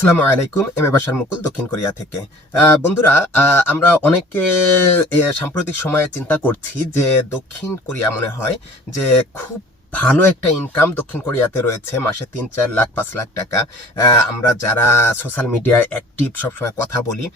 আসসালামু আলাইকুম, M A বাসার মুকুল, দক্ষিণ কোরিয়া থেকে। বন্ধুরা আমরা অনেকে সাম্প্রতিক সময়ে চিন্তা করছি যে দক্ষিণ কোরিয়া মনে হয় যে খুব ভালো একটা ইনকাম দক্ষিণ কোরিয়াতে রয়েছে। মাসে তিন, চার লাখ, পাঁচ লাখ টাকা। আমরা যারা সোশ্যাল মিডিয়ায় অ্যাক্টিভ সবসময় কথা বলি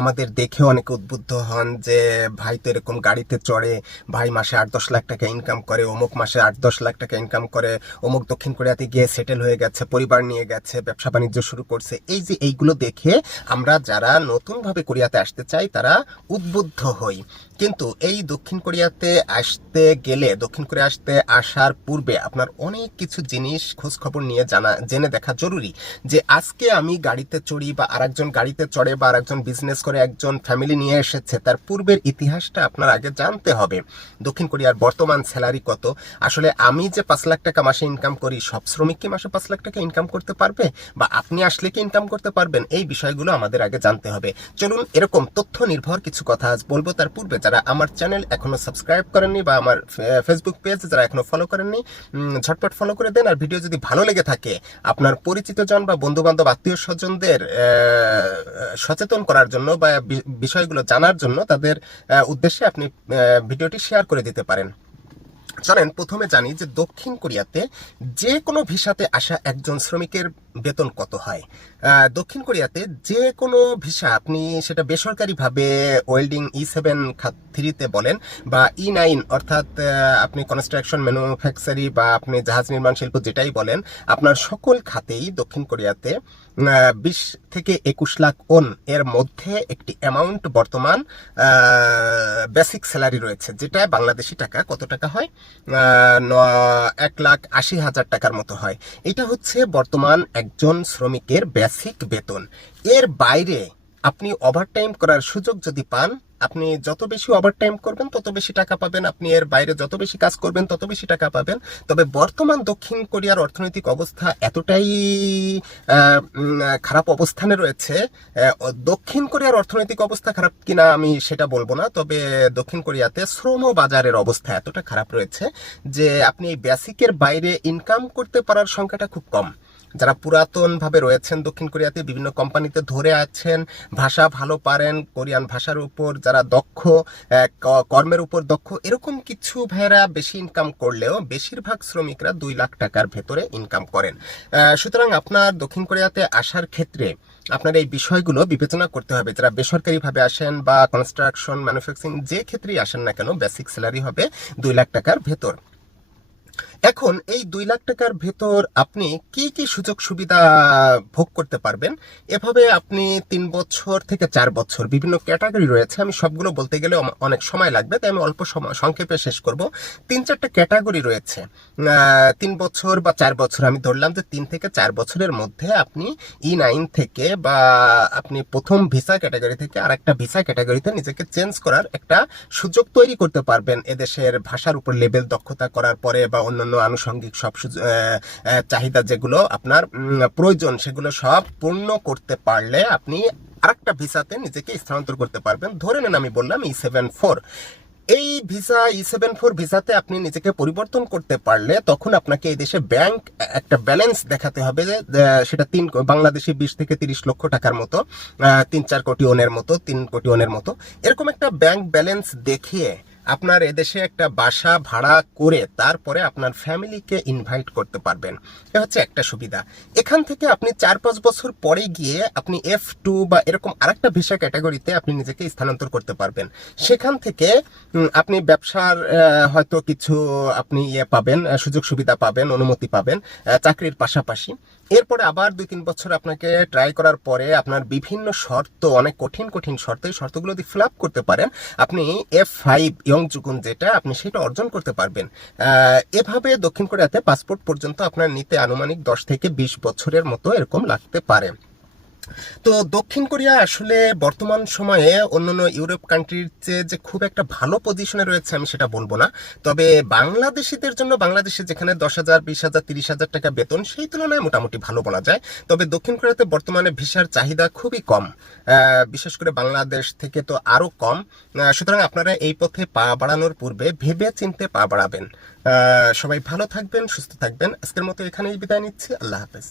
আমাদের দেখে অনেকে উদ্বুদ্ধ হন যে, ভাই, তো এরকম গাড়িতে চড়ে, ভাই, মাসে আট, দশ লাখ টাকা ইনকাম করে, অমুক মাসে আট, দশ লাখ টাকা ইনকাম করে, অমুক দক্ষিণ কোরিয়াতে গিয়ে সেটেল হয়ে গেছে, পরিবার নিয়ে গেছে, ব্যবসা বাণিজ্য শুরু করছে। এই যে, এইগুলো দেখে আমরা যারা নতুনভাবে কোরিয়াতে আসতে চাই, তারা উদ্বুদ্ধ হই। কিন্তু এই দক্ষিণ কোরিয়াতে আসতে গেলে, দক্ষিণ কোরিয়া আসতে আসার পূর্বে আপনার অনেক কিছু জিনিস খোঁজ খবর নিয়ে জানা, জেনে দেখা জরুরি যে আজকে আমি গাড়িতে চড়ি বা আরেকজন গাড়িতে চড়ে বা আরেকজন বিজনেস করে একজন ফ্যামিলি নিয়ে এসেছে, তার পূর্বের ইতিহাসটা আপনার আগে জানতে হবে। দক্ষিণ কোরিয়ার বর্তমান স্যালারি কত? আসলে আমি যে পাঁচ লাখ টাকা মাসে ইনকাম করি, সব শ্রমিক কি মাসে পাঁচ লাখ টাকা ইনকাম করতে পারবে? বা আপনি আসলে কি ইনকাম করতে পারবেন? এই বিষয়গুলো আমাদের আগে জানতে হবে। চলুন এরকম তথ্য নির্ভর কিছু কথা আজ বলব, তার পূর্বে যারা আমার চ্যানেল এখনও সাবস্ক্রাইব করেননি বা আমার ফেসবুক পেজ যারা এখনও ফলো করেননি ঝটপট ফলো করে দেন। আর ভিডিও যদি ভালো লেগে থাকে, আপনার পরিচিত জন বা বন্ধু বান্ধব আত্মীয় স্বজনদের সচেতন করার জন্য বা বিষয়গুলো জানার জন্য তাদের উদ্দেশ্যে আপনি ভিডিওটি শেয়ার করে দিতে পারেন। চলেন, প্রথমে জানি যে দক্ষিণ কোরিয়াতে যে কোনো ভিসাতে আসা একজন শ্রমিকের বেতন কত হয়? দক্ষিণ কোরিয়াতে যে কোনো ভিসা আপনি সেটা বেসরকারিভাবে ওয়েল্ডিং ই সেভেন থ্রিতে বলেন বা ই নাইন অর্থাৎ আপনি কনস্ট্রাকশন, ম্যানুফ্যাকচারি বা আপনি জাহাজ নির্মাণ শিল্প যেটাই বলেন, আপনার সকল খাতেই দক্ষিণ কোরিয়াতে বিশ থেকে একুশ লাখ ওন এর মধ্যে একটি অ্যামাউন্ট বর্তমান বেসিক স্যালারি রয়েছে, যেটা বাংলাদেশি টাকা কত টাকা হয়? এক লাখ আশি হাজার টাকার মতো হয়। এটা হচ্ছে বর্তমান একজন শ্রমিকের বেসিক বেতন। এর বাইরে আপনি ওভারটাইম করার সুযোগ যদি পান, আপনি যত বেশি ওভারটাইম করবেন, তত বেশি টাকা পাবেন। আপনি এর বাইরে যত বেশি কাজ করবেন, তত বেশি টাকা পাবেন। তবে বর্তমান দক্ষিণ কোরিয়ার অর্থনৈতিক অবস্থা এতটাই খারাপ অবস্থানে রয়েছে দক্ষিণ কোরিয়ার অর্থনৈতিক অবস্থা খারাপ কিনা আমি সেটা বলব না। তবে দক্ষিণ কোরিয়াতে শ্রম বাজারের অবস্থা এতটা খারাপ রয়েছে যে আপনি বেসিকের বাইরে ইনকাম করতে পারার সংখ্যাটা খুব কম। যারা পুরাতনভাবে রয়েছেন দক্ষিণ কোরিয়াতে বিভিন্ন কোম্পানিতে ধরে আছেন, ভাষা ভালো পারেন, কোরিয়ান ভাষার উপর যারা দক্ষ কর্মের উপর দক্ষ, এরকম কিছু ভাইয়েরা বেশি ইনকাম করলেও বেশিরভাগ শ্রমিকরা দুই লাখ টাকার ভেতরে ইনকাম করেন। সুতরাং আপনার দক্ষিণ কোরিয়াতে আসার ক্ষেত্রে আপনার এই বিষয়গুলো বিবেচনা করতে হবে। যারা বেসরকারিভাবে আসেন বা কনস্ট্রাকশন ম্যানুফ্যাকচারিং যে ক্ষেত্রেই আসেন না কেন বেসিক স্যালারি হবে দুই লাখ টাকার ভেতর। এখন এই দুই লাখ টাকার ভেতর আপনি কি কি সুযোগ সুবিধা ভোগ করতে পারবেন? এভাবে আপনি তিন বছর থেকে চার বছর বিভিন্ন ক্যাটাগরি রয়েছে, আমি সবগুলো বলতে গেলে অনেক সময় লাগবে, তাই আমি অল্প সময়, সংক্ষেপে শেষ করব। তিন চারটা ক্যাটাগরি রয়েছে তিন বছর বা চার বছর, আমি ধরলাম যে তিন থেকে চার বছরের মধ্যে আপনি ই নাইন থেকে বা আপনি প্রথম ভিসা ক্যাটাগরি থেকে আর একটা ভিসা ক্যাটাগরিতে নিজেকে চেঞ্জ করার একটা সুযোগ তৈরি করতে পারবেন। এদেশের ভাষার উপর লেভেল দক্ষতা করার পরে বা অন্যান্য আনুষঙ্গিক সব চাহিদা যেগুলো আপনার প্রয়োজন সেগুলো সব পূর্ণ করতে পারলে আপনি আরেকটা ভিসাতে নিজেকে স্থানান্তর করতে পারবেন। ধরে নেন আমি বললাম ই সেভেন ফোর এই ভিসা ই সেভেন ফোর ভিসাতে আপনি নিজেকে পরিবর্তন করতে পারলে তখন আপনাকে এই দেশে ব্যাংক একটা ব্যালেন্স দেখাতে হবে সেটা তিন বাংলাদেশি বিশ থেকে তিরিশ লক্ষ টাকার মতো তিন চার কোটি ওনের মতো, তিন কোটি ওনের মতো। এরকম একটা ব্যাংক ব্যালেন্স দেখিয়ে আপনার এদেশে একটা বাসা ভাড়া করে তারপরে আপনার ফ্যামিলিকে ইনভাইট করতে পারবেন। এ হচ্ছে একটা সুবিধা। এখান থেকে আপনি চার পাঁচ বছর পরে গিয়ে আপনি এফ টু বা এরকম আরেকটা ভিসা ক্যাটাগরিতে আপনি নিজেকে স্থানান্তর করতে পারবেন। সেখান থেকে আপনি ব্যবসার হয়তো কিছু আপনি ইয়ে পাবেন সুযোগ সুবিধা পাবেন, অনুমতি পাবেন চাকরির পাশাপাশি। এরপরে আবার দুই তিন বছর আপনাকে ট্রাই করার পরে আপনার বিভিন্ন শর্ত, অনেক কঠিন কঠিন শর্ত, এই শর্তগুলো যদি ফিল আপ করতে পারেন, আপনি এফ ফাইভ ইয়ং জুগুন যেটা আপনি সেটা অর্জন করতে পারবেন। এভাবে দক্ষিণ কোরিয়াতে পাসপোর্ট পর্যন্ত আপনার নিতে আনুমানিক দশ থেকে বিশ বছরের মতো এরকম লাগতে পারে। তো দক্ষিণ কোরিয়া আসলে বর্তমান সময়ে অন্যান্য ইউরোপ কান্ট্রির চেয়ে যে খুব একটা ভালো পজিশনে রয়েছে আমি সেটা বলব না। তবে বাংলাদেশিদের জন্য বাংলাদেশে যেখানে দশ হাজার, বিশ হাজার, তিরিশ হাজার টাকা বেতন, সেই তুলনায় মোটামুটি ভালো বলা যায়। তবে দক্ষিণ কোরিয়াতে বর্তমানে ভিসার চাহিদা খুবই কম। বিশেষ করে বাংলাদেশ থেকে তো আরও কম। সুতরাং আপনারা এই পথে পা বাড়ানোর পূর্বে ভেবে চিনতে পা বাড়াবেন। সবাই ভালো থাকবেন, সুস্থ থাকবেন। আজকের মতো এখানেই বিদায় নিচ্ছি। আল্লাহ হাফেজ।